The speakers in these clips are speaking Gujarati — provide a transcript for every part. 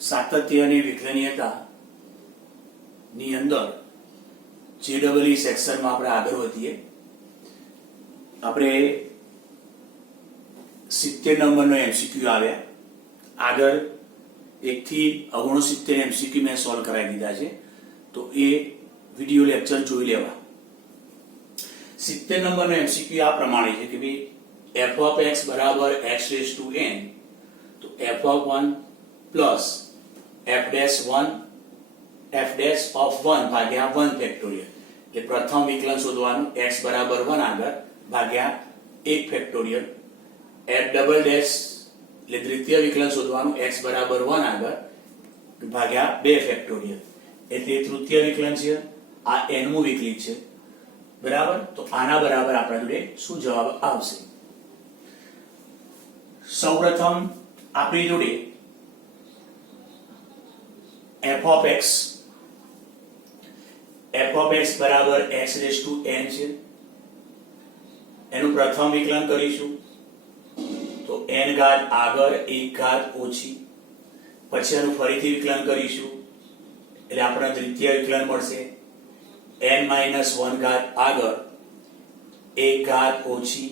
સાતત્ય અને વિખેરણીયતા ની અંદર JEE સેક્શનમાં આપણે આગળ વધીએ. આપણે 70 નંબરનો MCQ આવ્યા. આગળ 1 થી 69 MCQ મેં સોલ્વ કરાવી દીધા છે, તો એ વિડિયો લેક્ચર જોઈ લેવા. 70 નંબરનો MCQ આ પ્રમાણે છે કે ભાઈ f of x બરાબર x raised to n, તો f of 1 plus f dash 1 f dash of 1 ભાગ્યા 1 ફેક્ટોરિયલ. એટલે પ્રથમ વિકલન શોધવાનું x બરાબર 1 આગળ ભાગ્યા 1 ફેક્ટોરિયલ. f ડબલ ડેશ એટલે દ્વિતીય વિકલન શોધવાનું x બરાબર 1 આગળ ભાગ્યા 2 ફેક્ટોરિયલ. એટલે તૃતીય વિકલન છે, આ n મું વિકલિત છે, બરાબર. તો આના બરાબર આપણા જોડે શું જવાબ આવશે? સૌપ્રથમ આપણી જોડે f of x બરાબર x raised to n છે. એનું પ્રથમ વિકલન કરીશું તો n ઘાત આગળ 1 ઘાત ઓછી, પછી એનું ફરીથી વિકલન કરીશું એટલે આપણને દ્વિતીય વિકલન મળશે n - 1 ઘાત આગળ 1 ઘાત ઓછી,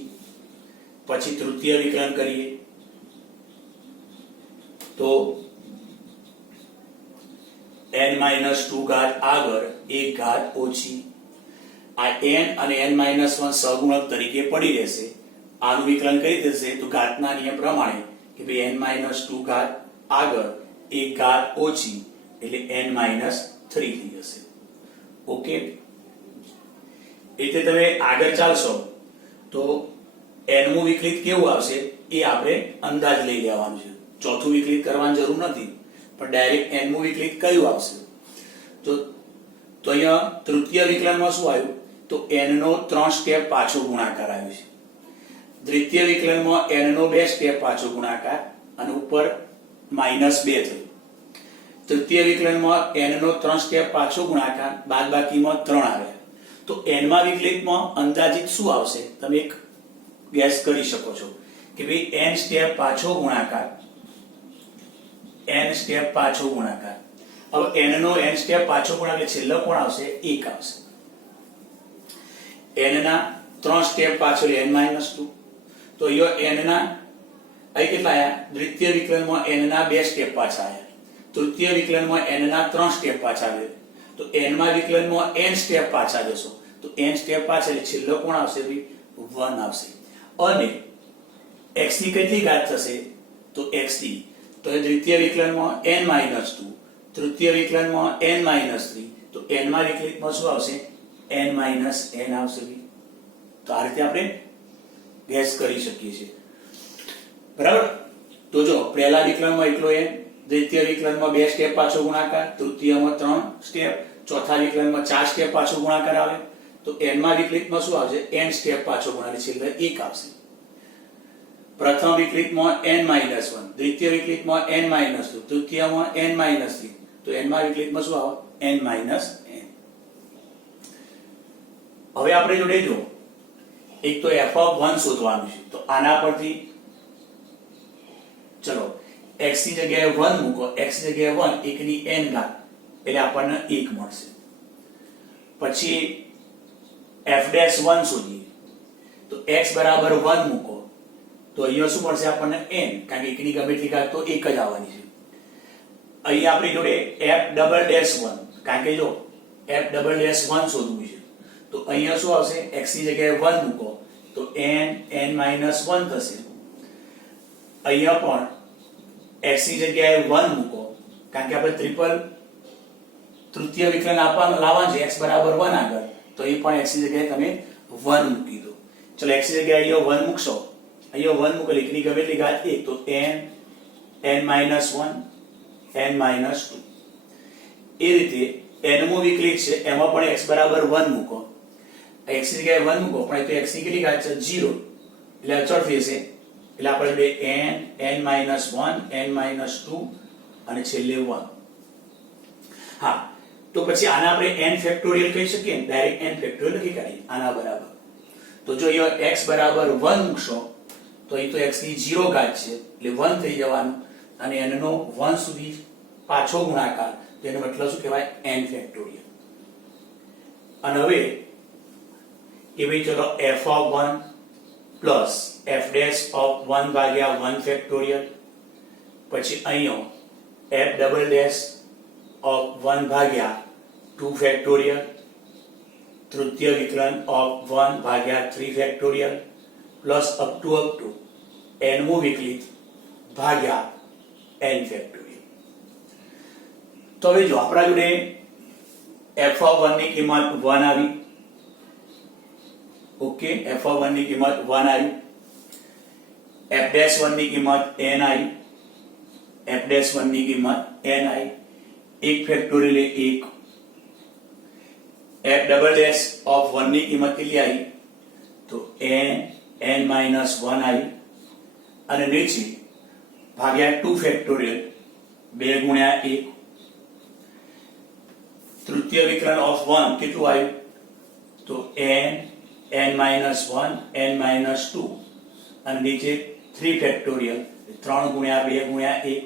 પછી તૃતીય વિકલન કરીએ તો n - 2 ઘાત આગળ 1 ઘાત ઓછી. આ n અને n - 1 સહગુણક તરીકે પડી રહેશે. આનું વિકલન કરી દેશે તો ઘાતના નિયમ પ્રમાણે કે ભાઈ n - 2 ઘાત આગળ 1 ઘાત ઓછી એટલે n - 3 થઈ જશે. ઓકે, એટલે તમે આગળ ચાલશો તો n મું વિકલિત કેવું આવશે એ આપણે અંદાજ લઈ લેવાનું છે. ચોથું વિકલિત કરવાની જરૂર નથી, પણ ડાયરેક્ટ n મું વિકલિત કયું આવશે? તો અહીંયા તૃતીય વિકલનમાં શું આવ્યું? તો n નો 3 સ્ટેપ પાછો ગુણાકાર આવ્યો છે. દ્વિતીય વિકલનમાં n નો 2 સ્ટેપ પાછો ગુણાકાર અને ઉપર -2 થયું. તૃતીય વિકલનમાં n નો 3 સ્ટેપ પાછો ગુણાકાર બાદબાકીમાં 3 આવે. તો n માં વિકલિતમાં અંદાજિત શું આવશે? તમે એક ગેસ કરી શકો છો કે ભાઈ n સ્ટેપ પાછો ગુણાકાર, n સ્ટેપ પાછો ગુણાકાર. હવે n નો n સ્ટેપ પાછો ગુણાકાર છેલ્લો કોણ આવશે? 1 આવશે. n ના 3 સ્ટેપ પાછો n - 2, તો અહીંયા n ના અહીં કેટલા આયા? દ્વિતીય વિકલનમાં n ના 2 સ્ટેપ પાછા આયા, તૃતીય વિકલનમાં n ના 3 સ્ટેપ પાછા આવે. તો n માં વિકલનમાં n સ્ટેપ પાછા જશો તો n સ્ટેપ પાછા એટલે છેલ્લો કોણ આવશે? ભાઈ 1 આવશે. અને x ની કેટલી ઘાત થશે? તો x ની, તો એ દ્વિતીય વિકલનમાં n - 2, તૃતીય વિકલનમાં n - 3, તો n માં વિકલિતમાં શું આવશે? n - n આવશે. તો આ રીતે આપણે ગેસ કરી શકીએ છીએ, બરાબર. તો જો પહેલા વિકલનમાં એટલો n, દ્વિતીય વિકલનમાં 2 સ્ટેપ પાછો ગુણાકાર, તૃતીયમાં 3 સ્ટેપ, ચોથા વિકલનમાં 4 સ્ટેપ પાછો ગુણાકાર આવે. તો n માં વિકલિતમાં શું આવશે? n સ્ટેપ પાછો ગુણાકાર છેલ્લે 1 આવશે. પ્રથમ વિકલિતમાં n - 1, દ્વિતીય વિકલિતમાં n - 2, તૃતીયમાં n - 3, તો n માં વિકલિતમાં શું આવે? n - n. હવે આપણે જોડે જો એક તો f of 1 શોધવાનું છે, તો આના પરથી ચલો x ની જગ્યાએ 1 મૂકો, x ની જગ્યાએ 1, 1 ની n ઘાત એટલે આપણને 1 મળશે. પછી f dash 1 શોધીએ તો x બરાબર 1 મૂકો તો અહીંયા શું મળશે આપણને? n, કારણ કે 1 ની ગમે તેટલી ઘાત તો 1 જ આવવાની છે. અહીંયા આપણી જોડે f ડબલ ડેશ 1, કારણ કે જો f ડબલ ડેશ 1 શોધવું છે તો અહીંયા શું આવશે? x ની જગ્યાએ 1 મૂકો તો n - 1 થશે. અહીંયા પણ x ની જગ્યાએ 1 મૂકો, કારણ કે આપણે ટ્રિપલ તૃતીય વિકલન આપવાનું લાવવાનું છે x બરાબર 1 આગળ, તો એ પણ x ની જગ્યાએ તમે 1 મૂકી દો. ચલો x ની જગ્યાએ અહીંયા 1 મૂકશો, અહીંયા 1 મૂકો એટલે 1 ની ગમે તેટલી ઘાત 1, તો n - 1 n - 2. એ રીતે n મું વિકલિત છે એમાં પણ x બરાબર 1 મૂકો, x ની જગ્યાએ 1 મૂકો પણ તો x ની કેટલી ઘાત છે? 0, એટલે અચળ થશે. એટલે આપણે બે n - 1 n - 2 અને છેલ્લે 1. હા, તો પછી આના આપણે n ફેક્ટોરિયલ કહી શકીએ ને, ડાયરેક્ટ n ફેક્ટોરિયલ લખી કાઢીએ આના બરાબર. તો જો અહીંયા x બરાબર 1 મૂકશો તો અહીં તો x ની 0 ઘાત છે એટલે 1 થઈ જવાનું, અને n નો 1 સુધી પાછો ગુણાકાર, તેનો મતલબ શું કહેવાય? n factorial. અને હવે કે ભાઈ ચલો f of 1 plus f dash of 1 ભાગ્યા 1 ફેક્ટોરિયલ, પછી અહીંયા f ડબલ ડેશ of 1 ભાગ્યા 2 ફેક્ટોરિયલ, તૃતીય વિકલન of 1 ભાગ્યા 3 ફેક્ટોરિયલ પ્લસ અપ ટુ nમું વિકલિત ભાગ્યા n ફેક્ટોરિયલ. તો હવે જો આપણા જોડે f of 1 ની કિંમત 1 આવી. ઓકે, f of 1 ની કિંમત 1 આવી, f dash 1 ની કિંમત n આવી, f dash 1 ની કિંમત n આવી, 1 factorial 1, f double dash of 1 ની કિંમત કેટલી આવી? તો n માઇનસ 1 આવી, અને નીચે ભાગ્યા 2 ફેક્ટોરિયલ 2 ગુણ્યા 1. તૃતીય વિકલન ઓફ 1 કેટલું આવ્યું? તો n માઇનસ 1 n માઇનસ 2, અને નીચે 3 ફેક્ટોરિયલ 3 ગુણ્યા 2 ગુણ્યા 1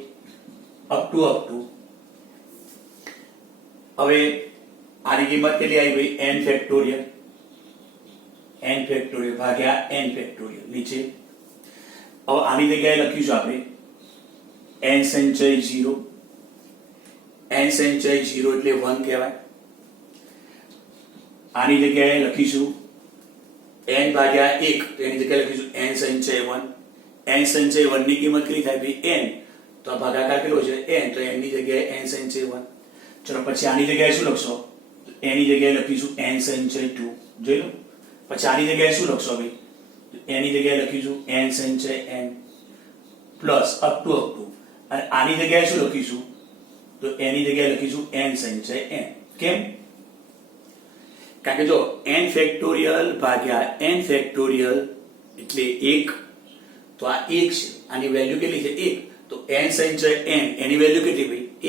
અપ ટુ. હવે આની કિંમત કેટલી આવી ભાઈ? n ફેક્ટોરિયલ ભાગ્યા n ફેક્ટોરિયલ. નીચે હવે આની જગ્યાએ લખીશું આપણે n સંચય 0. n સંચય 0 એટલે 1 કહેવાય. આની જગ્યાએ લખીશું n ભાગ્યા 1, તો એની જગ્યાએ લખીશું n સંચય 1. n સંચય 1 ની કિંમત કેટલી થાય ભાઈ? n. તો આ ભાગાકાર કેટલો છે? n. તો n ની જગ્યાએ n સંચય 1. ચલો પછી આની જગ્યાએ શું લખશો? એની જગ્યાએ લખીશું n સંચય 2. જોઈ લો. પછી આની જગ્યાએ શું લખશો ભાઈ? એની જગ્યાએ લખીશું n સંચય n પ્લસ અપ ટુ. અને આની જગ્યાએ શું લખીશું? તો એની જગ્યાએ લખીશું n સંચય n. કેમ? કારણ કે જો n ફેક્ટોરિયલ ભાગ્યા n ફેક્ટોરિયલ એટલે 1, તો આ 1 છે, આની વેલ્યુ કેટલી છે? 1. તો n સંચય n એની વેલ્યુ કેટલી ભાઈ? 1.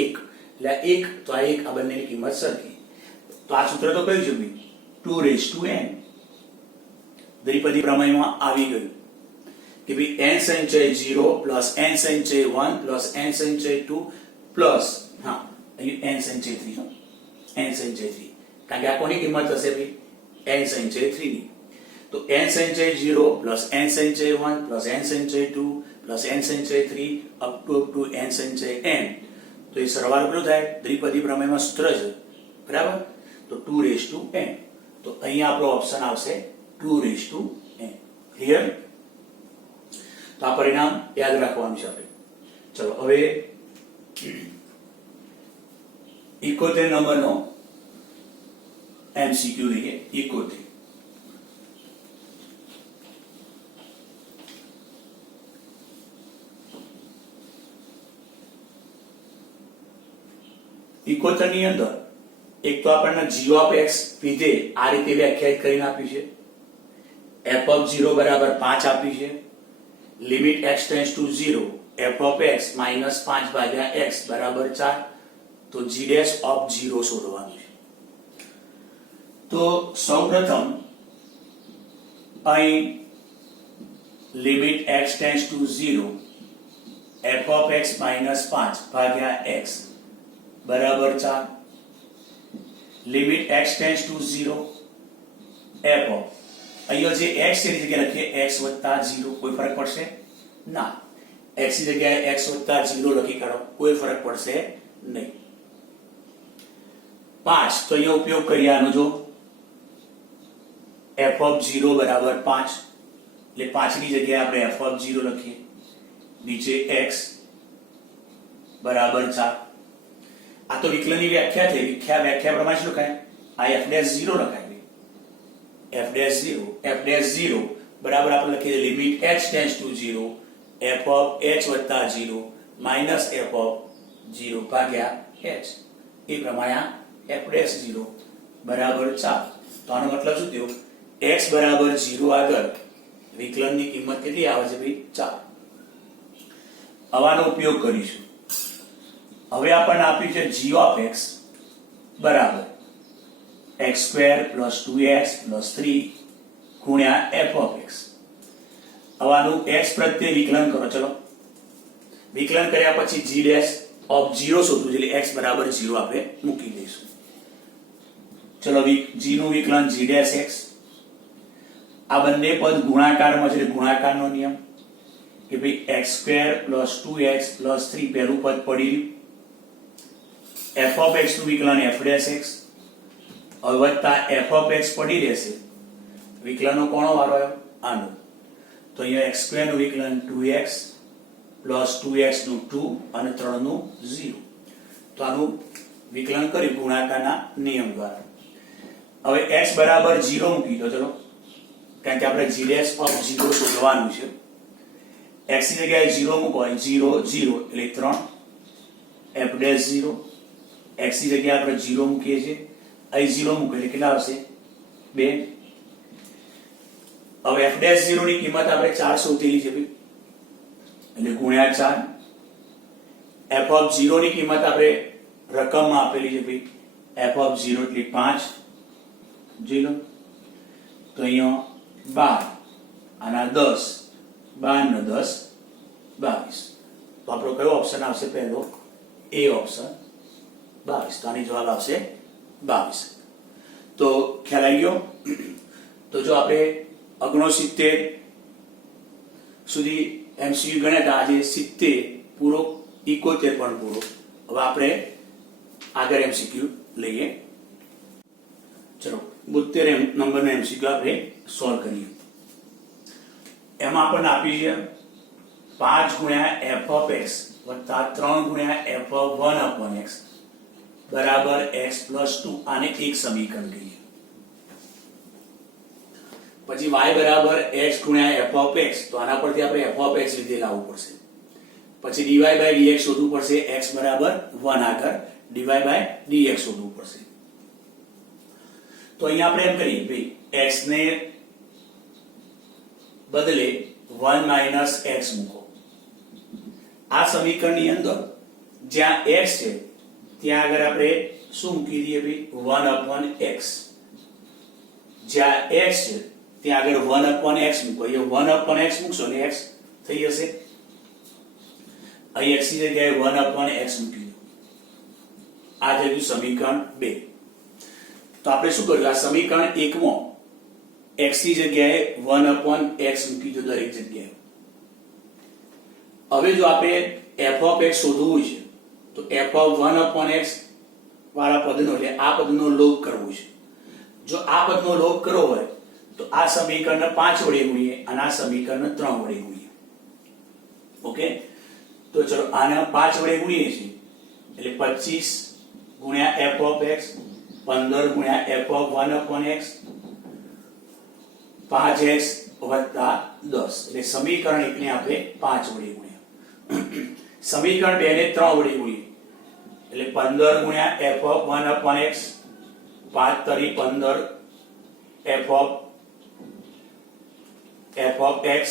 એટલે 1, તો આ 1, આ બંનેની કિંમત સરખી. તો આ સૂત્ર તો કયું છે ભાઈ? 2n. દ્વિપદી પ્રમેયમાં આવી ગયું કે ભાઈ n સંચય 0 પ્લસ n સંચય 1 પ્લસ n સંચય 2 પ્લસ અહીં n સંચય 3. n સંચય 3, કારણ કે આ કોની કિંમત હશે ભાઈ? n સંચય 3 ની. તો n સંચય 0 પ્લસ n સંચય 1 પ્લસ n સંચય 2 પ્લસ n સંચય 3 અપ ટુ n સંચય n. તો એ સરવાળો કેટલો થાય? દ્વિપદી પ્રમેયમાં સૂત્ર છે, બરાબર? તો 2n. તો અહીંયા આપણો ઓપ્શન આવશે 2n. ક્લિયર? તો આ પરિણામ યાદ રાખવાનું છે આપણે. ચલો હવે 71 નંબરનો MCQ લઈએ. 71 ની અંદર એક તો આપણને g of x વિધેય આ રીતે વ્યાખ્યાયિત કરીને આપ્યું છે. f of 0 બરાબર 5 આપ્યું છે. Limit x tends to 0 f of x minus 5 ભાગ્યા x બરાબર 4. તો g dash of 0 શોધવાનું છે. તો સૌપ્રથમ અહીં limit x tends to 0 f of x minus 5 ભાગ્યા x બરાબર 4. Limit x tends to 0 f of અહીંયા જે x ની જગ્યાએ લખીએ x વત્તા 0, કોઈ ફરક પડશે? ના. x ની જગ્યાએ x વત્તા 0 લખી કાઢો, કોઈ ફરક પડશે નહીં. 5 તો અહીંયા ઉપયોગ કરીએ આનો. જો f of 0 બરાબર 5, એટલે 5 ની જગ્યાએ આપણે f of 0 લખીએ. નીચે x બરાબર 4. આ તો વિકલનની વ્યાખ્યા થઈ. વ્યાખ્યા પ્રમાણે શું લખાય? આ f dash 0 લખાય. f dash 0 બરાબર આપણે લખીએ limit x tends to 0 f of h વત્તા 0 માઇનસ f of 0 ભાગ્યા h. એ પ્રમાણે આ f dash 0 બરાબર 4. તો આનો મતલબ શું થયો? x બરાબર 0 આગળ વિકલનની કિંમત કેટલી આવે છે ભાઈ? 4. આવાનો ઉપયોગ કરીશું. હવે આપણને આપ્યું છે g of x બરાબર x square plus 2x plus 3 ગુણ્યા f of x. આવાનું x પ્રત્યે વિકલન કરો. ચલો વિકલન કર્યા પછી g dash ઓફ 0 શોધવું છે, એટલે x બરાબર 0 આપણે મૂકી દઈશું. ચલો g નું વિકલન g ડેશ x. આ બંને પદ ગુણાકારમાં છે, એટલે ગુણાકારનો નિયમ કે ભાઈ x² + 2x + 3 પહેલું પદ પડી રહ્યું. f of x નું વિકલન f ડેશ x વત્તા f of x પડી રહેશે. વિકલનનો કોનો વારો આવ્યો? આનો. તો અહીંયા x² નું વિકલન 2x + 2x નું 2 અને 3 નું 0. તો આનું વિકલન કરી ગુણાકારના નિયમ દ્વારા. હવે x બરાબર 0 મૂકી દો. ચલો, કારણ કે આપણે g ડેશ ઓફ 0 શોધવાનું છે. x ની જગ્યાએ 0 મૂકો, 0 0 એટલે 3 f ડેશ 0. x ની જગ્યાએ આપણે 0 મૂકીએ છીએ, અહીં 0 મૂકો એટલે કેટલા આવશે? 2. હવે f ડેશ 0 ની કિંમત આપણે 4 શોધેલી છે ભાઈ, એટલે ગુણ્યા 4. f of 0 ની કિંમત આપણે રકમમાં આપેલી છે ભાઈ, f of 0 એટલે 5. જોઈ લો. તો અહીંયા 12 આના 10, 12 ને 10 22. તો આપણો કયો ઓપ્શન આવશે? પહેલો એ ઓપ્શન 22. તો આની જવાબ આવશે 22. તો ખ્યાલ આવી ગયો. તો જો આપણે 69 સુધી MCQ ગણ્યા હતા, આજે 70 પૂરો, 71 પણ પૂરો. હવે આપણે આગળ MCQ લઈએ. ચલો 72 નંબરનો MCQ આપણે સોલ્વ કરીએ. એમાં આપણને આપી છે 5 ગુણ્યા f of x વત્તા 3 ગુણ્યા f of 1 upon x બરાબર x plus 2. આને એક સમીકરણ કહીએ. પછી y બરાબર x ગુણ્યા f of x, તો આના પરથી આપણે f of x લીધે લાવવું પડશે. પછી dy by dx શોધવું પડશે, x બરાબર 1 આગળ dy by dx શોધવું પડશે. તો અહીંયા આપણે એમ કરીએ ભાઈ, x ને બદલે 1 minus x મૂકો. આ સમીકરણની અંદર જ્યાં x છે ત્યાં આગળ આપણે શું મૂકી દઈએ ભાઈ? 1 upon x. જ્યાં x છે ત્યાં આગળ 1 upon x મૂકો. અહીંયા 1 upon x મૂકશો ને x થઈ જશે. અહીં x ની જગ્યાએ 1 upon x મૂકી દો. આ થઈ ગયું સમીકરણ 2. તો આપણે શું કર્યું? આ સમીકરણ 1 માં x ની જગ્યાએ 1 upon x મૂકી દો દરેક જગ્યાએ. હવે જો આપણે f of x શોધવું છે તો f of 1 upon x વાળા પદનો, એટલે આ પદનો લોપ કરવો છે. જો આ પદનો લોપ કરવો હોય તો આ સમીકરણને 5 વડે ગુણીએ અને આ સમીકરણને 3 વડે ગુણીએ. ઓકે, તો ચલો આને 5 વડે ગુણીએ છીએ એટલે 25 ગુણ્યા f of x, 15 ગુણ્યા f of 1 upon x, 5x વત્તા 10. એટલે સમીકરણ 1 ને આપણે 5 વડે ગુણ્યા. સમીકરણ 2 ને 3 વડે ગુણીએ એટલે 15 ગુણ્યા f of 1 upon x, 5 તરી 15 f of x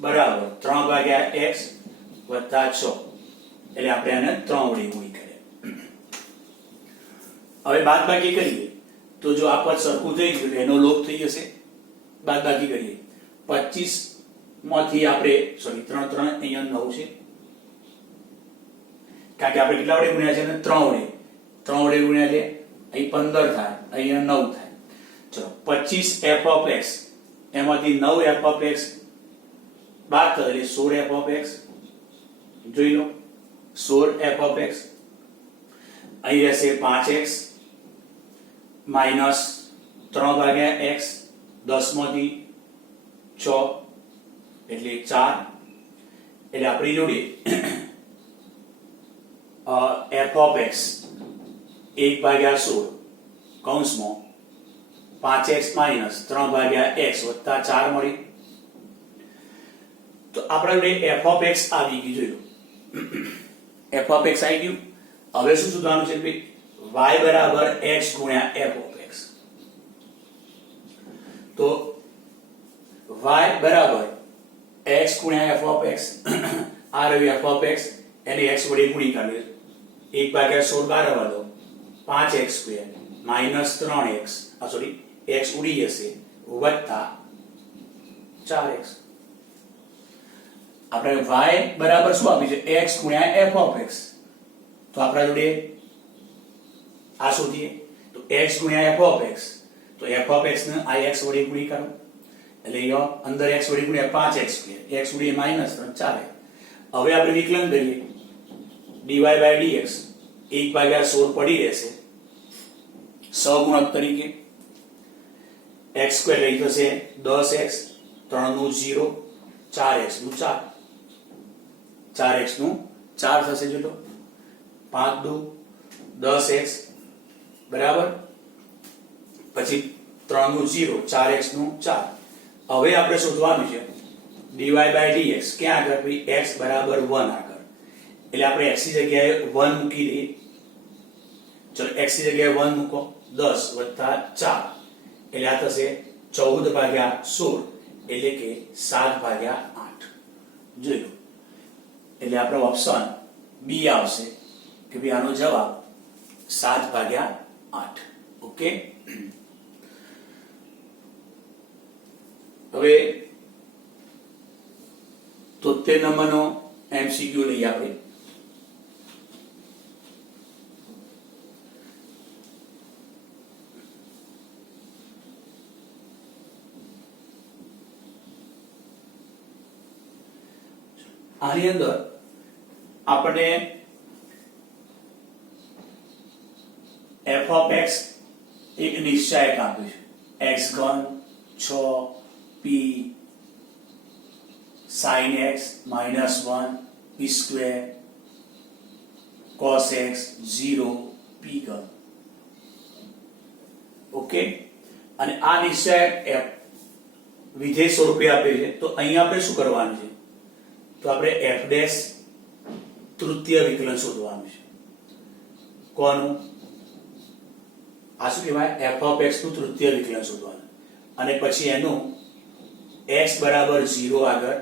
બરાબર 3 ભાગ્યા x વત્તા 6. એટલે આપણે આને 3 વડે ગુણી કરીએ. હવે બાદબાકી કરીએ તો જો આ પદ સરખું થઈ ગયું એનો લોપ થઈ જશે. બાદબાકી કરીએ 25 માંથી આપણે સોરી 3 3 અહીંયા 9 છે, કારણ કે આપણે કેટલા વડે ગુણ્યા છે? 3 વડે. 3 વડે ગુણ્યા એટલે અહીં 15 થાય, અહીંયા 9 થાય. ચલો 25 f of x એમાંથી 9 f of x બાદ કરો એટલે 16 f of x. જોઈ લો 16 f of x. અહીં રહેશે 5x માઈનસ 3 ભાગ્યા x, 10 માંથી 6 એટલે 4. એટલે આપણી જોડે f of x 1 ભાગ્યા 16 કૌંસમાં 5x માઈનસ 3 ભાગ્યા x વત્તા 4 મળી. તો આપણા જોડે f of x આવી ગયું. જોઈ લો f of x આવી ગયું. હવે શું શોધવાનું છે ભાઈ? y બરાબર x ગુણ્યા f of x. તો y બરાબર x ગુણ્યા f of x. આ રહ્યું f of x, એને x વડે ગુણી કાઢીએ. 1 ભાગ્યા 16 બાર આવવા દો, 5x square minus 3x, sorry x ઉડી જશે, વત્તા 4x. આપણે y બરાબર શું આપ્યું છે? x ગુણ્યા f of x. તો આપણા જોડે આ શોધીએ તો x ગુણ્યા f ઓફ x, તો f ઓફ x ને આ x વડે ગુણી કરો એટલે અહીંયા અંદર x વડે ગુણ્યા 5x સ્ક્વેર, x વડે -3 ચાલે. હવે આપણે વિકલન કરીએ dy by dx 1/16 પડી રહેશે સહગુણક તરીકે. x સ્ક્વેર રહી જશે 10x, 3 નું 0, 4x નું 4, 4x નું 4 થશે. જો 5 દુ 10x બરાબર, પછી 3 નું 0, 4x નું 4. હવે આપણે શોધવાનું છે dy by dx ક્યાં આગળ? ભાઈ x બરાબર 1 આગળ, એટલે આપણે x ની જગ્યાએ 1 મૂકી દઈએ. ચલો x ની જગ્યાએ 1 મૂકો, 10 વત્તા 4 એટલે આ થશે 14/16 એટલે કે 7/8. જોઈ લો એટલે આપણો ઓપ્શન બી આવશે કે ભાઈ આનો જવાબ 7/8. ઓકે. હવે 73 નંબરનો MCQ લઈએ આપણે. આની અંદર આપણે f of x એક નિશ્ચાયક આપ્યું છે x ઘન 6p sin x -1 p square cos x 0 p ઘન. ઓકે. અને આ નિશ્ચાયક f વિધેય સ્વરૂપે આપે છે. તો અહીંયા આપણે શું કરવાનું છે? તો આપણે f ડેશ તૃતીય વિકલન શોધવાનું છે. કોનું? આ શું કહેવાય? f of x નું તૃતીય વિકલન શોધવાનું. અને પછી એનું x બરાબર 0 આગળ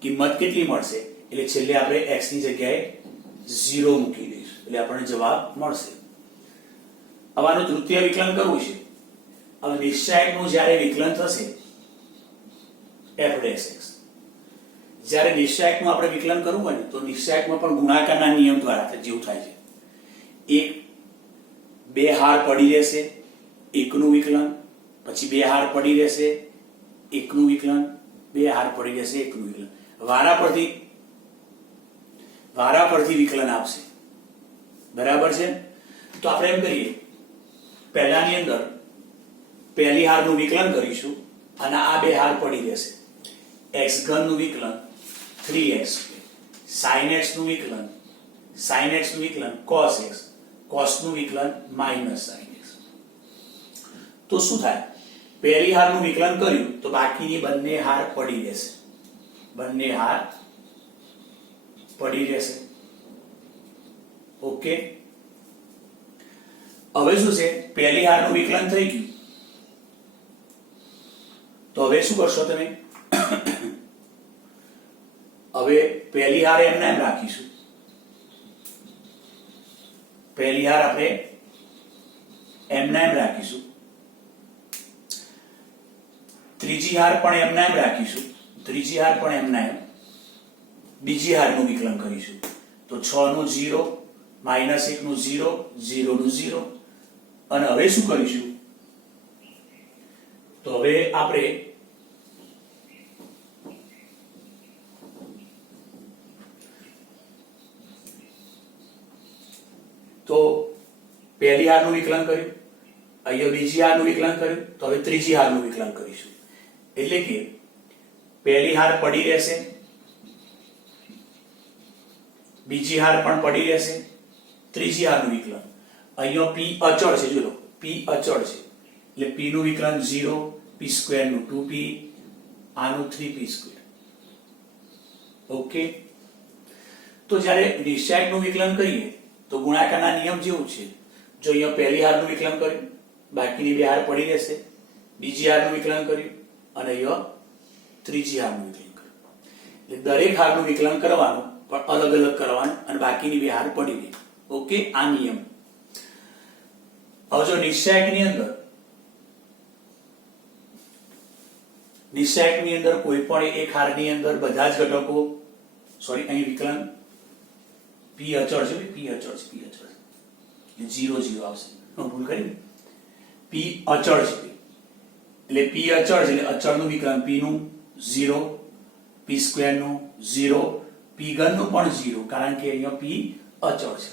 કિંમત કેટલી મળશે એટલે છેલ્લે આપણે x ની જગ્યાએ 0 મૂકી દઈશું એટલે આપણને જવાબ મળશે. હવે આનું તૃતીય વિકલન કરવું છે. હવે નિશ્ચાયકનું જ્યારે વિકલન થશે f ડેશ x, જ્યારે નિશ્ચાયકનું આપણે વિકલન કરવું હોય ને તો નિશ્ચાયકમાં પણ ગુણાકારના નિયમ દ્વારા જેવું થાય છે. એક બે હાર પડી રહેશે, એકનું વિકલન, પછી બે હાર પડી રહેશે, એકનું વિકલન, બે હાર પડી રહેશે, એકનું વિકલન. વારા પરથી વિકલન આપશે. બરાબર છે. તો આપણે એમ કરીએ પહેલાની અંદર પહેલી હારનું વિકલન કરીશું અને આ બે હાર પડી રહેશે. x ઘન નું વિકલન 3x, sin x નું વિકલન, sin x નું વિકલન cos x, cos નું વિકલન -sin x. તો શું થાય? પહેલી હારનું વિકલન કર્યું તો બાકીની બંને હાર પડી રહેશે. બંને હાર પડી રહેશે. ઓકે. હવે શું છે? પહેલી હારનું વિકલન થઈ ગયું તો હવે શું કરશો તમે? હવે પહેલી હાર એમને એમ રાખીશું. પહેલી હાર આપણે એમને એમ રાખીશું. ત્રીજી હાર પણ એમને એમ રાખીશું. ત્રીજી હાર પણ એમને એમ. બીજી હારનું વિકલન કરીશું તો 6 નું 0, -1 નું 0, 0 નું 0. અને હવે શું કરીશું? તો હવે આપણે તો પહેલી હારનું વિકલન કર્યું, અહીંયા બીજી હારનું વિકલન કર્યું, તો હવે ત્રીજી હારનું વિકલન કરીશું. એટલે કે પહેલી હાર પડી રહેશે, બીજી હાર પણ પડી રહેશે, ત્રીજી હારનું વિકલન. અહીંયા p અચળ છે. જો p અચળ છે એટલે p નું વિકલન 0, p સ્ક્વેર નું 2p, આનું 3p સ્ક્વેર. ઓકે. તો જ્યારે નિશ્ચાયકનું વિકલન કરીએ તો ગુણાકારના નિયમ જેવું છે. જો અહીંયા પહેલી હારનું વિકલન કર્યું, બાકીની બે હાર પડી રહેશે, બીજી હારનું વિકલન કર્યું અને અહીંયા ત્રીજી હારનું વિકલન કર્યું. એટલે દરેક હારનું વિકલન કરવાનું પણ અલગ અલગ કરવાનું અને બાકીની બે હાર પડી ગઈ. ઓકે. આ નિયમ. હવે જો નિશ્ચાયકની અંદર કોઈ પણ એક હારની અંદર બધા જ ઘટકો અહીં વિકલન પી અચળ છે, પી અચળ છે, પી અચળ એટલે 0 0 આવશે. ભૂલ કરી. પી અચળ છે એટલે પી અચળ છે એટલે અચળનું વિકલન p નું 0, p સ્ક્વેર નું 0, p ઘન નું પણ 0 કારણ કે અહીંયા p અચળ છે.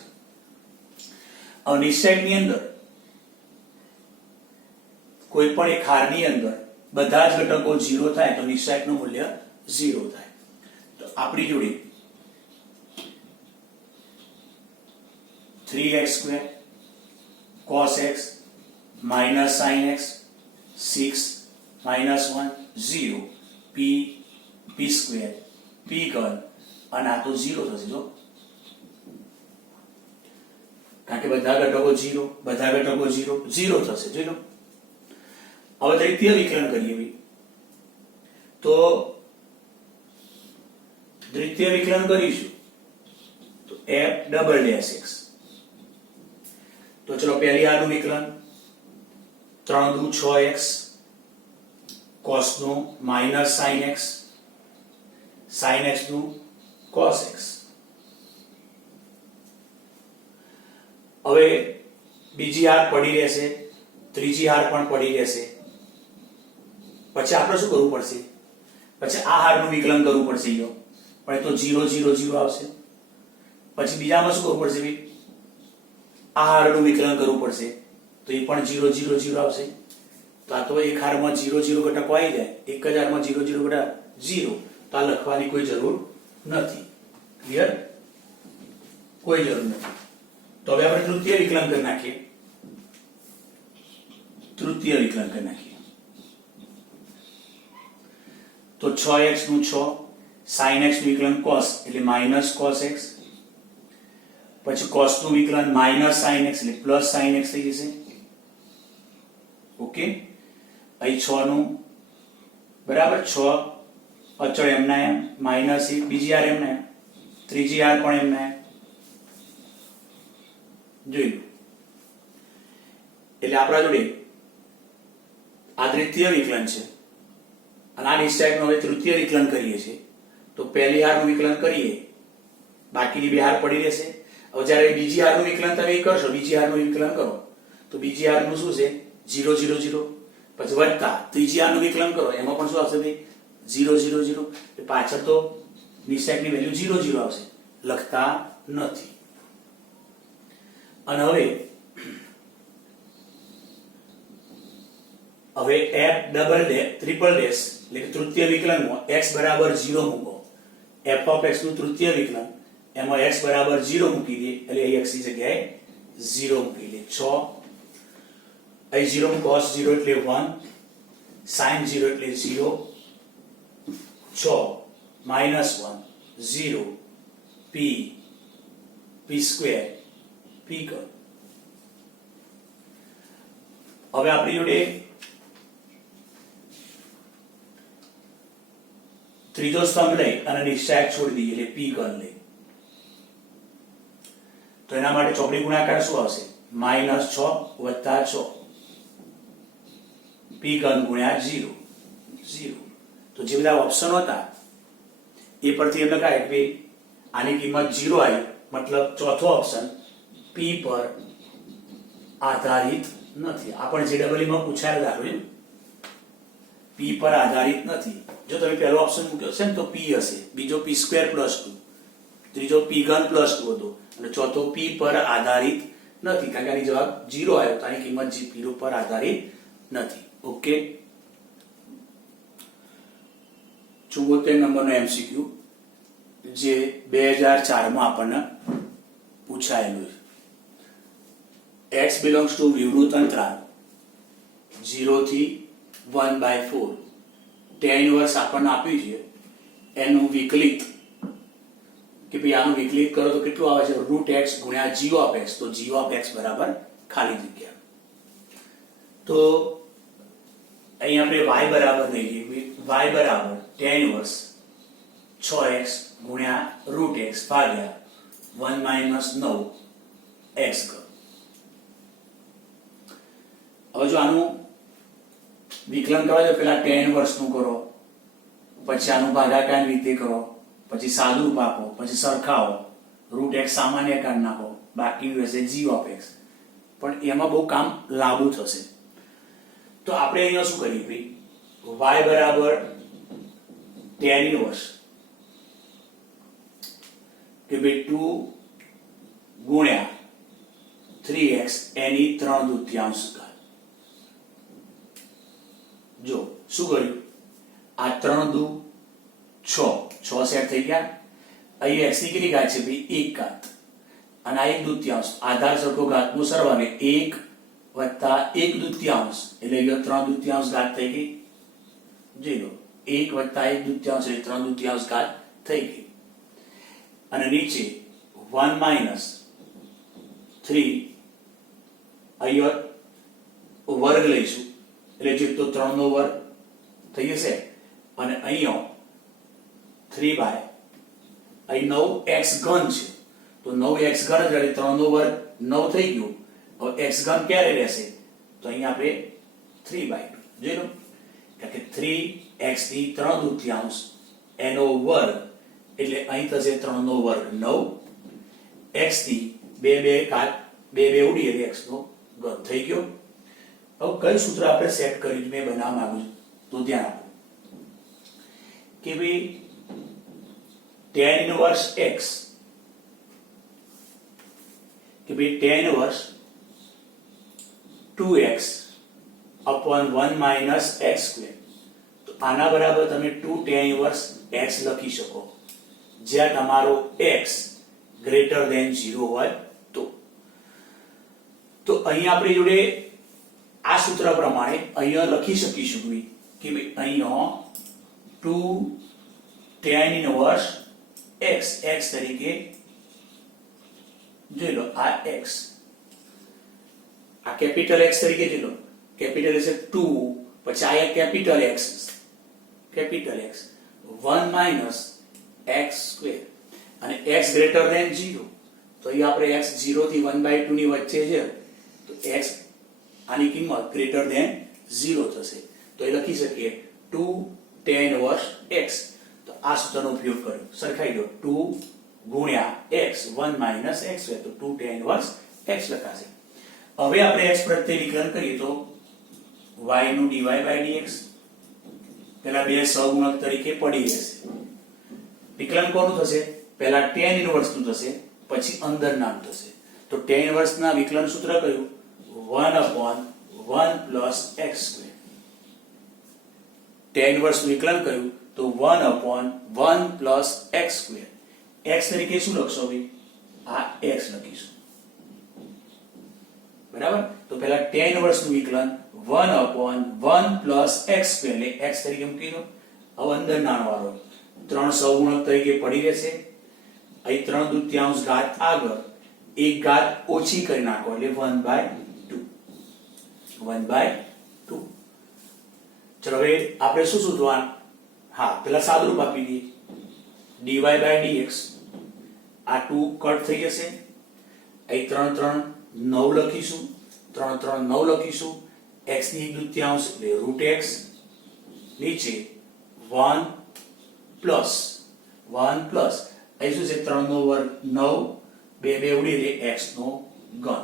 હવે નિશ્ચયકની અંદર કોઈ પણ એક હારની અંદર બધા જ ઘટકો 0 થાય તો નિશ્ચયકનું મૂલ્ય 0 થાય. તો આપણી જોડે 3x² cos x minus sin x 6 minus 1 0 p square p ઘન અને આ તો 0 થશે જો કારણ કે બધા ઘટકો 0 બધા ઘટકો 0 0 થશે જોઈ લો. હવે દ્વિતીય વિકલન કરીએ ભાઈ તો દ્વિતીય વિકલન કરીશું તો f ડબલ ડેશ x. તો ચલો પહેલી આનું વિકલન 3 દુ 6x cos નું minus sin x sin x નું cos x. હવે બીજી હાર પડી રહેશે, ત્રીજી હાર પણ પડી રહેશે. પછી આપણે શું કરવું પડશે? પછી આ હારનું વિકલન કરવું પડશે યો પણ એ તો 0 0 0 આવશે. પછી બીજામાં શું કરવું પડશે ભાઈ? આ હારનું વિકલન કરવું પડશે તો એ પણ 0 0 0 આવશે. તો આ તો એક હારમાં 0 0 ઘટકો આવી જાય, એક જ હારમાં 0 0 ઘટક 0 તો આ લખવાની કોઈ જરૂર નથી. ક્લિયર? કોઈ જરૂર નથી. તો હવે આપણે તૃતીય વિકલન કરી નાખીએ. તૃતીય વિકલન કરી નાખીએ તો 6x નું 6 sin x નું વિકલન cos એટલે minus cos x, પછી cos નું વિકલન minus sin x એટલે plus sin x થઈ જશે. ઓકે, અહીં 6 નું બરાબર 6 અચળ એમના એમ માઇનસ 1 બીજી હાર એમના એમ ત્રીજી હાર પણ એમના એમ જોઈ લો. એટલે આપણા જોડે આ દ્વિતીય વિકલન છે અને આ નિશ્ચયકનું હવે તૃતીય વિકલન કરીએ છીએ તો પહેલી હારનું વિકલન કરીએ, બાકીની બે હાર પડી રહેશે. હવે જ્યારે બીજી હારનું વિકલન તમે કરશો, બીજી હારનું વિકલન કરો તો બીજી હારનું શું છે 0 0 0, પછી વત્તા ત્રીજી હારનું વિકલન કરો એમાં પણ શું આવશે ભાઈ 0 0 0. એટલે પાછળ તો નિશ્ચયકની વેલ્યુ 0 0 આવશે, લખતા નથી. અને હવે f double dash triple dash એટલે કે તૃતીય વિકલનમાં x બરાબર 0 મૂકો. f ઓફ x નું તૃતીય વિકલન એમાં x બરાબર 0 મૂકી દે એટલે અહીં x ની જગ્યાએ 0 મૂકી દે. 6 અહીં 0 cos 0 એટલે 1, sin 0 એટલે 0, 6 minus 1 0 p square p કર. હવે આપણી જોડે ત્રીજો સ્તંભ લઈ અને નિશ્ચયક છોડી દઈએ એટલે p ઘન લઈ. તો એના માટે ચોકડી ગુણાકાર શું આવશે? -6 વત્તા 6 p ઘન ગુણ્યા 0 0. તો જે બધા ઓપ્શન હતા એ પરથી એમ લખાય કે આની કિંમત 0 આવી મતલબ ચોથો ઓપ્શન p પર આધારિત નથી. આ પણ JEE માં પૂછાયેલ દાખલો p પર આધારિત નથી. જો તમે પહેલો ઓપ્શન મૂક્યો છે ને તો p હશે, બીજો p² + 2, ત્રીજો p ઘન + 2 હતો અને ચોથો p પર આધારિત નથી કારણ કે આની જવાબ 0 આવ્યો તો આની કિંમત p પર આધારિત નથી. ઓકે, 74 નંબરનો MCQ જે 2004 માં આપણને પૂછાયેલું છે. x belongs to વિવૃત અંતરાલ 0 થી 1/4 tan ઇન્વર્સ આપણને આપ્યું છે. એનું વિકલિત કે ભાઈ આનું વિકલિત કરો તો કેટલું આવે છે? √x ગુણ્યા g of x. તો g of x બરાબર ખાલી જગ્યા. તો અહીં આપણે y બરાબર લઈએ, y બરાબર tan ઇન્વર્સ 6x ગુણ્યા √x ભાગ્યા 1 - 9 x કરો. હવે જો આનું વિકલન કરવા જો પેલા tan ઇન્વર્સ નું કરો, પછી આનું ભાગાકાર રીતે કરો, પછી સાદું રૂપ આપો, પછી સરખાવો, રૂટ એક્સ સામાન્ય કાઢી નાખો, બાકી રહેશે g ઓફ એક્સ. પણ એમાં બહુ કામ લાંબુ થશે. તો આપણે અહીંયા શું કરીએ ભાઈ, y બરાબર tan ઇનવર્સ કે ભાઈ 2 ગુણ્યા 3x એની 3/2 ઘાત. જો શું કર્યું, આ 3 દુ 6 સેટ થઈ ગયા. અહીં x ની કેટલી ઘાત છે ભાઈ, 1 ઘાત, અને આ 1/2, આધાર સરખો ઘાતનો સરવાળો 1 વત્તા 1/2 એટલે 3/2 ઘાત થઈ ગઈ. જોઈ લો, 1 વત્તા 1/2 એટલે 3/2 ઘાત થઈ ગઈ. અને નીચે 1 માઇનસ 3 અહીંયા વર્ગ લઈશું એટલે જે તો 3 નો વર્ગ થઈ જશે. અને અહીંયા 3 બાય અહીં 9x ઘન છે, તો 9x ઘન એટલે 3 નો વર્ગ 9 થઈ ગયો. હવે x ઘન ક્યારે રહેશે, તો અહીંયા આપણે 3/2 જોઈ લો, કારણ કે 3x ની 3/2 એનો વર્ગ એટલે અહીં થશે 3 નો વર્ગ 9, x ની 2 ઘાત 2 ઉડી એટલે x નો ઘન થઈ ગયો. હવે કયું સૂત્ર આપણે સેટ કર્યું મેં બનાવવા માંગુ છું, તો ધ્યાન આપો કે ભાઈ tan ઇનવર્સ x કે ભાઈ tan inverse 2x upon 1 minus x square. તો આના બરાબર તમે 2 tan ઇનવર્સ x લખી શકો જ્યાં તમારો x ગ્રેટર ધેન 0 હોય તો અહીં આપણી જોડે આ સૂત્ર પ્રમાણે અહીંયા લખી શકીશું કે ભાઈ અહીંયા 2 tan ઇનવર્સ x તરીકે જોઈ લો, આ x આ કેપિટલ x તરીકે જોઈ લો, કેપિટલ છે 2, પછી આ capital x 1 minus x square, અને x ગ્રેટર ધેન 0 તો અહીં આપણે x 0 થી 1/2 ની વચ્ચે છે તો x આની કિંમત ગ્રેટર ધેન 0 થશે. તો એ લખી શકીએ 2 tan ઇનવર્સ x. તો આ સૂત્રનો ઉપયોગ કર્યો, સરખાઈ દો, 2 ગુણ્યા x 1 માઇનસ x છે તો 2 tan ઇનવર્સ x લખાશે. હવે આપણે x પ્રત્યે વિકલન કરીએ તો y નું dy/dx પેલા બે સહગુણક તરીકે પડી રહેશે. વિકલન કોનું થશે, પહેલા tan ઇનવર્સ નું થશે, પછી અંદર નામ થશે. તો tan ઇનવર્સ ના વિકલન સૂત્ર કયું, 1/1 plus x square. tan inverse નું વિકલન કર્યું તો 1/1 plus x square. x તરીકે શું લખશો ભાઈ, આ x લખીશું, બરાબર. તો પહેલા tan ઇનવર્સ નું વિકલન 1/1 plus x square એટલે x તરીકે મૂકી દો. હવે અંદર નાનો વાળો 3 સહગુણક તરીકે પડી રહેશે. અહીં 3/2 ઘાત આગળ એક ઘાત ઓછી કરી નાખો એટલે 1/2. ચલો હવે આપણે શું શોધવાનું, હા પેલા સાદુરૂપ આપી દઈએ, dy/dx આ 2 કટ થઈ જશે. અહીં 3 9 લખીશું, 3 9 લખીશું, x ની 1/2 એટલે √x, નીચે 1 પ્લસ અહીં શું છે 3 નો વર્ગ 9, 2 ઉડી એટલે x નો ઘન.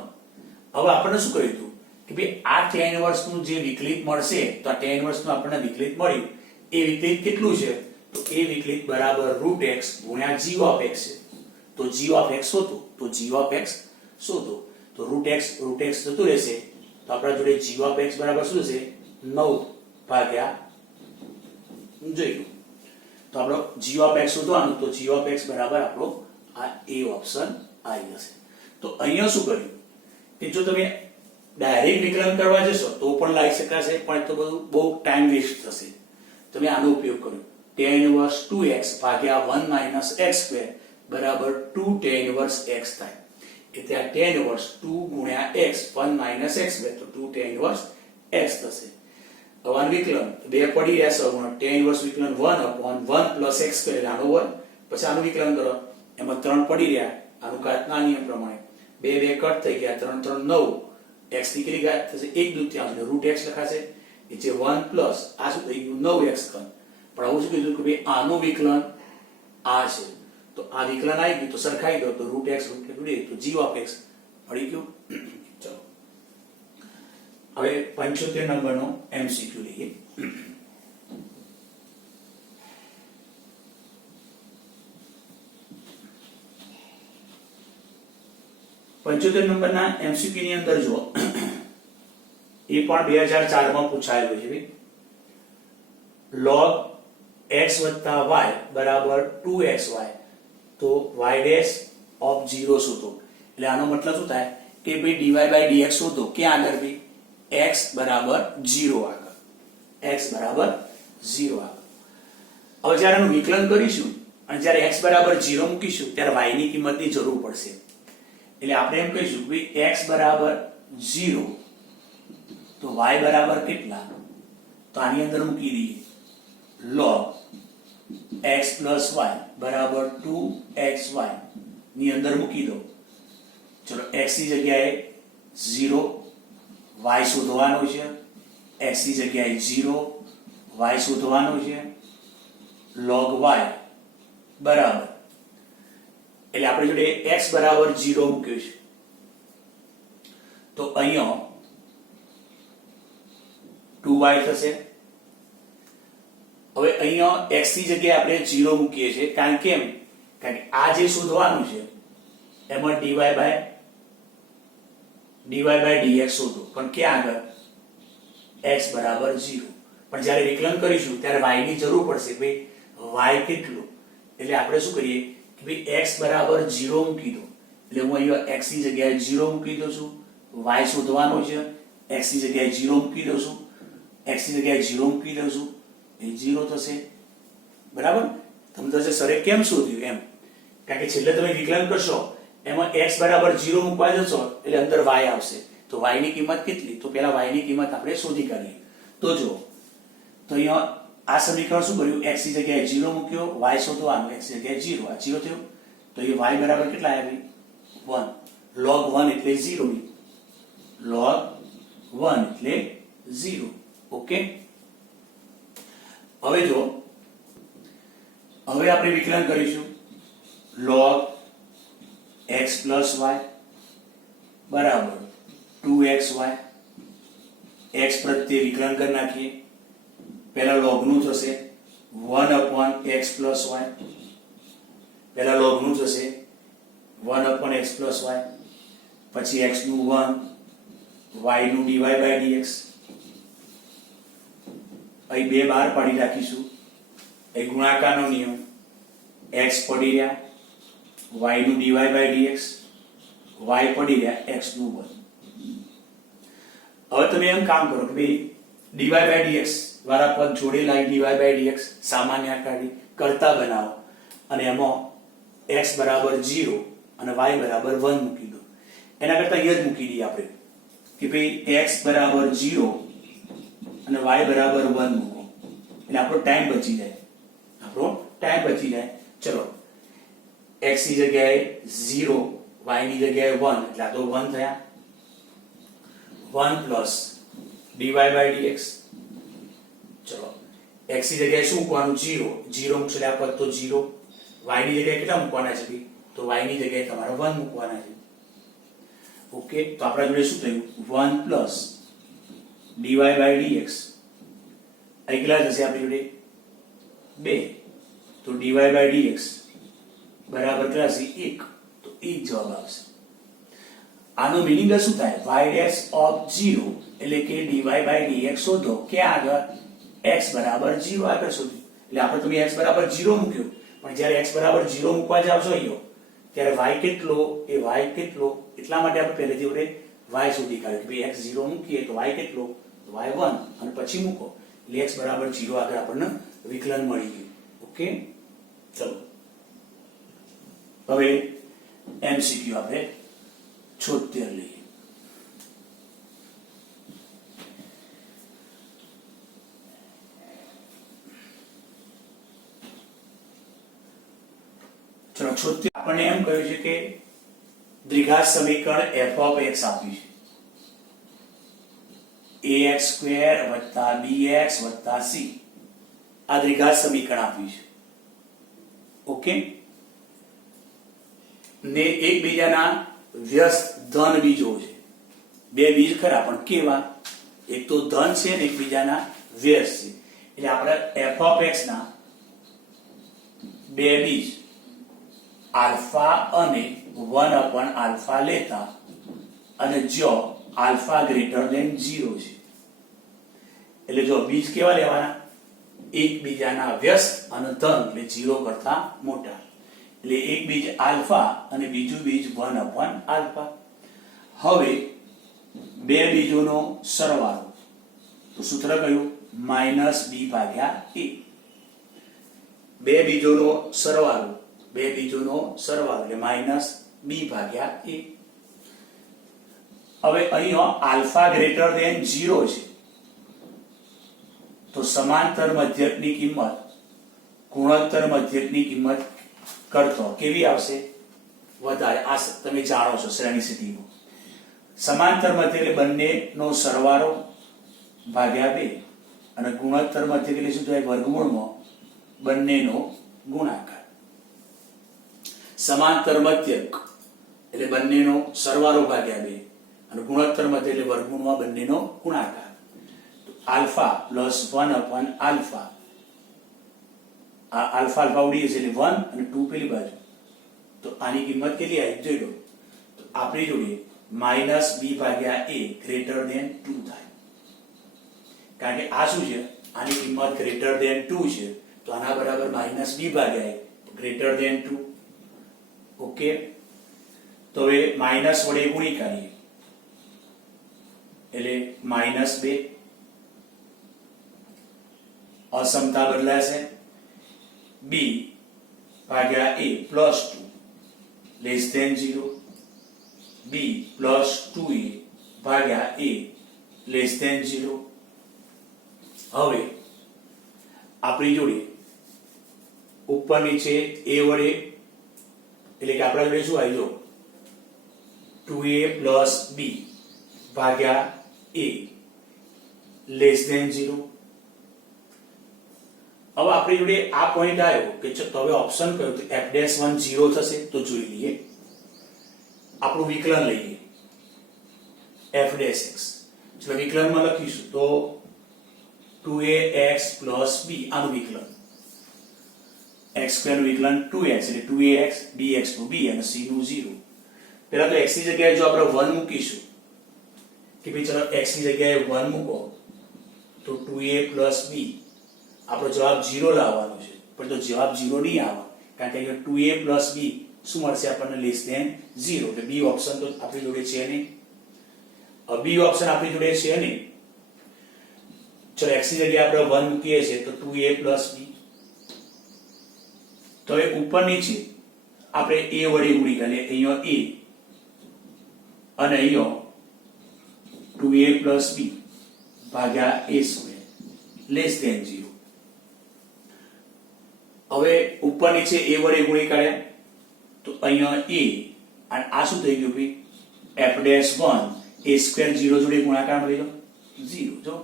હવે આપણને શું કર્યું હતું કે ભાઈ આ tan ઇનવર્સ નું જે વિકલિત મળશે, તો આ tan ઇનવર્સ નું આપણને વિકલિત મળ્યું, એ વિકલિત કેટલું છે, તો એ વિકલિત બરાબર √x ગુણ્યા g ઓફ x છે. તો g ઓફ x શોધો, તો √x જતું રહેશે, તો આપણા જોડે g ઓફ x બરાબર શું છે, 9 ભાગ્યા જોઈ લો. તો આપણો g ઓફ x શોધવાનું, તો g ઓફ x બરાબર આપણો આ એ ઓપ્શન આવી જશે. તો અહીંયા શું કર્યું કે જો તમે ડાયરેક્ટ વિકલન કરવા જશો તો પણ લાવી શકાશે, પણ તો બધું બહુ ટાઈમ વેસ્ટ થશે. તમે આનો ઉપયોગ કર્યો, tan ઇનવર્સ 2x ભાગ્યા 1 માઇનસ x સ્ક્વેર બરાબર 2 tan ઇનવર્સ x થાય. એટલે આ tan ઇનવર્સ 2 ગુણ્યા x 1 માઇનસ x સ્ક્વેર તો 2 tan ઇનવર્સ x થશે. હવે વિકલન બે પડી રહ્યા સહગુણક, tan ઇનવર્સ વિકલન 1/1 plus x સ્ક્વેર આનો વર્ગ, પછી આનું વિકલન કરો, એમાં 3 પડી રહ્યા, આનું ઘાતના નિયમ પ્રમાણે 2 કટ થઈ ગયા, 3 9, x ની કેટલી ઘાત થશે 1/2 એટલે √x લખાશે, નીચે 1 પ્લસ આ શું થઈ ગયું 9x ઘન. પણ આવું શું કીધું કે ભાઈ આનું વિકલન આ છે, તો આ વિકલન આવી ગયું તો સરખાઈ દો તો √x તો g ઓફ x મળી ગયું. ચલો હવે 75 નંબરનો MCQ લઈએ. પંચોતેર નંબરના MCQ ની અંદર જો એ પણ 2004 માં પૂછાયેલું છે. log x વત્તા y બરાબર 2xy તો y ડેશ ઓફ 0 શોધો. એટલે આનો મતલબ શું થાય કે ભાઈ dy by dx શોધો ક્યાં આગળ ભાઈ x બરાબર 0 આગળ, x બરાબર 0 આગળ. હવે જ્યારે આનું વિકલન કરીશું અને જ્યારે x બરાબર 0 મૂકીશું ત્યારે y ની કિંમતની જરૂર પડશે. એટલે આપણે એમ કહીશું કે x બરાબર 0 તો y બરાબર કેટલા, તો આની અંદર મૂકી દઈએ log x plus y બરાબર 2xy ની અંદર મૂકી દો. ચલો x ની જગ્યાએ 0 y શોધવાનો છે, x ની જગ્યાએ 0 y શોધવાનો છે, log y બરાબર એટલે આપણે જોડે x બરાબર 0 મૂક્યો છે તો અહીંયા 2y થશે. હવે અહીંયા x ની જગ્યાએ આપણે 0 મૂકીએ છીએ કારણ કે આ જે શોધવાનું છે એમાં dy by dx શોધો પણ ક્યાં આગળ x બરાબર 0. પણ જ્યારે વિકલન કરીશું ત્યારે y ની જરૂર પડશે ભાઈ y કેટલું, એટલે આપણે શું કરીએ કે ભાઈ x બરાબર 0 મૂકી દો. એટલે હું અહીંયા x ની જગ્યાએ 0 મૂકી દઉં છું, y શોધવાનો છે, x ની જગ્યાએ 0 મૂકી દઉં છું, x ની જગ્યાએ 0 મૂકી દઉં છું એ 0 થશે. બરાબર. તમને થશે સરે કેમ શોધ્યું એમ, કારણ કે છેલ્લે તમે વિકલન કરશો એમાં x બરાબર 0 મૂકવા જશો એટલે અંદર y આવશે તો y ની કિંમત કેટલી, તો પહેલા y ની કિંમત આપણે શોધી કાઢીએ. તો જો તો અહીંયા આ સમીકરણ શું કર્યું, x ની જગ્યાએ 0 મૂક્યો, y શોધવાનું, x ની જગ્યાએ 0, આ 0 થયું તો એ y બરાબર કેટલા આવ્યા ભાઈ 1. log 1 એટલે 0, log 1 એટલે 0. ઓકે. હવે જો હવે આપણે વિકલન કરીશું log x plus y બરાબર 2xy. x પ્રત્યે વિકલન કરી નાખીએ. પહેલા log નું થશે 1/x plus y, પહેલા log નું થશે 1/x plus y, પછી x નું 1, y નું dy by dx. અહીં બે બહાર પાડી રાખીશું, એ ગુણાકારનો નિયમ, x પડી રહ્યા, y નું dy by dx, y પડી રહ્યા, x નું 1. હવે તમે એમ કામ કરો કે ભાઈ dy by dx વાળા પદ જોડેલા dy by dx સામાન્ય કાઢી કરતા બનાવો અને એમાં x બરાબર 0 અને y બરાબર 1 મૂકી દો. એના કરતા અહીંયા જ મૂકી દઈએ આપણે કે ભાઈ x બરાબર 0 અને y બરાબર 1 મૂકો એટલે આપણો ટાઈમ બચી જાય. ચલો x ની જગ્યાએ 0, y ની જગ્યાએ 1 એટલે આ તો 1 થયા. 1 પ્લસ dy by dx. ચલો x ની જગ્યાએ શું મૂકવાનું 0 મૂકશો એટલે આ પદ તો 0. y ની જગ્યાએ કેટલા મૂકવાના છે ભાઈ, તો y ની જગ્યાએ તમારે 1 મૂકવાના છે. ઓકે. તો આપણા જોડે શું થયું 1 પ્લસ dy by dx. અહીં કેટલા થશે આપણી જોડે 2 તો dy by dx બરાબર કેટલા છે 1 તો 1 જવાબ આવશે. આનો મીનિંગ શું થાય y dash of 0 એટલે કે dy by dx શોધો ક્યાં આગળ x બરાબર 0 આગળ શોધો. એટલે આપણે તમે x બરાબર 0 મૂક્યો પણ જ્યારે x બરાબર 0 મૂકવા જાવશો અહીંયા ત્યારે y કેટલો એ y કેટલો એટલા માટે આપણે પહેલેથી આપણે y શોધી કાઢ્યો કે ભાઈ x 0 મૂકીએ તો y કેટલો તો y 1 અને પછી મૂકો એટલે x બરાબર 0 આગળ આપણને વિકલન મળી ગયું. ઓકે. ચલો હવે MCQ આપણે 76 લઈએ. ચલો 76 આપણને એમ કહ્યું છે કે દ્વિઘાત સમીકરણ f of x આપ્યું છે ax² + bx + c આ દ્વિઘાત સમીકરણ આપ્યું છે. ઓકે. ને એકબીજાના વ્યસ્ત ધન બીજો છે. બે બીજ ખરા, પણ કેવા? એક તો ધન છે ને એકબીજાના વ્યસ્ત છે. એટલે આપણે f ઓફ x ના બે બીજ આલ્ફા અને 1 અપોન આલ્ફા લેતા, અને જો આલ્ફા ગ્રેટર ધેન 0 છે, એટલે જો બીજ કેવા લેવાના? એકબીજાના વ્યસ્ત અને ધન, એટલે 0 કરતા મોટા. એટલે એક બીજ આલ્ફા અને બીજું બીજ 1 અપોન આલ્ફા. હવે બે બીજોનો સરવાળો, તો સૂત્ર કયું? માઇનસ b ભાગ્યા a. બે બીજોનો સરવાળો એટલે માઇનસ b ભાગ્યા a. હવે અહીંયા આલ્ફા ગ્રેટર ધેન 0 છે, તો સમાંતર મધ્યકની કિંમત ગુણોત્તર મધ્યકની કિંમત કરતો કેવી આવશે? વધારે. આ તમે જાણો છો શ્રેણી સ્થિતિમાં. સમાંતર મધ્યક એટલે બંનેનો સરવાળો ભાગ્યા 2, અને ગુણોત્તર મધ્યક એટલે શું થાય? વર્ગમૂળમાં બંનેનો ગુણાકાર. સમાંતર મધ્યક એટલે બંનેનો સરવાળો ભાગ્યા 2, અને ગુણોત્તર મધ્યક એટલે વર્ગમૂળમાં બંનેનો ગુણાકાર. તો alpha plus 1 upon alpha, alpha alpha ઉડી જશે એટલે 1 અને 2 પેલી બાજુ. તો આની કિંમત કેટલી આવી જોઈ લો. તો આપણી જોડે માઇનસ b ભાગ્યા a ગ્રેટર ધેન 2 થાય. કારણ કે આ શું છે? આની કિંમત ગ્રેટર ધેન 2 છે, તો આના બરાબર માઇનસ b ભાગ્યા a ગ્રેટર ધેન 2. ઓકે, તો હવે માઇનસ વડે ગુણી કરીએ એટલે માઇનસ 2. અસમતા બદલાશે. b ભાગ્યા a plus 2 less than 0. b plus 2a ભાગ્યા a લેસ ધેન 0. હવે આપણી જોડે ઉપર નીચે a વડે, એટલે કે આપણા જોડે શું આવી? જો 2a પ્લસ b ભાગ્યા a લેસ ધેન 0. હવે આપણી જોડે આ પોઈન્ટ આવ્યો કે તો હવે ઓપ્શન કયો? તો f'1 0 થશે. તો જોઈ લઈએ. આપણું વિકલન લઈએ f'(x). ચલો વિકલનમાં લખીશું તો 2ax પ્લસ b, આનું વિકલન. x² નું વિકલન 2x એટલે 2ax, bx નું b અને c નું 0. પહેલા તો x ની જગ્યાએ જો આપણે 1 મૂકીશું કે ભાઈ ચલો x ની જગ્યાએ 1 મૂકો તો 2a પ્લસ b, આપણો જવાબ 0 લાવવાનો છે. પણ તો જવાબ 0 નહીં આવે, કારણ કે 2a પ્લસ b શું મળશે આપણને? Less than 0. એટલે બી ઓપ્શન તો આપણી જોડે છે નહીં. બી ઓપ્શન આપણી જોડે છે નહીં. ચલો x ની જગ્યાએ આપણે 1 મૂકીએ છીએ તો 2a પ્લસ b. તો હવે ઉપર નીચે આપણે a વડે ગુણી કરીએ. અહીંયા a અને અહીંયા 2a પ્લસ b ભાગ્યા a² લેસ ધેન 0. હવે ઉપર નીચે a વડે ગુણી કાઢ્યા તો અહીંયા a, અને આ શું થઈ ગયું ભાઈ? f'1 a² 0 જોડે ગુણાકાર મળી ગયો 0. જો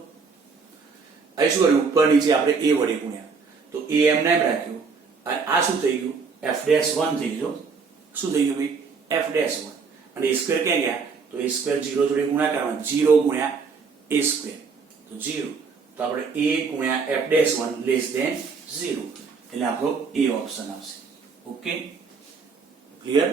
અહીં શું કર્યું? ઉપર નીચે આપણે a વડે ગુણ્યા તો a એમ નામ રાખ્યું, અને આ શું થઈ ગયું? f'1 થઈ ગયો. શું થઈ ગયું ભાઈ? f'1. અને a² ક્યાં ગયા? તો a² 0 જોડે ગુણાકારમાં 0 ગુણ્યા a², તો 0. તો આપણે a ગુણ્યા f'1 લેસ ધેન 0, એટલે આપણો a ઓપ્શન આવશે. Okay, clear?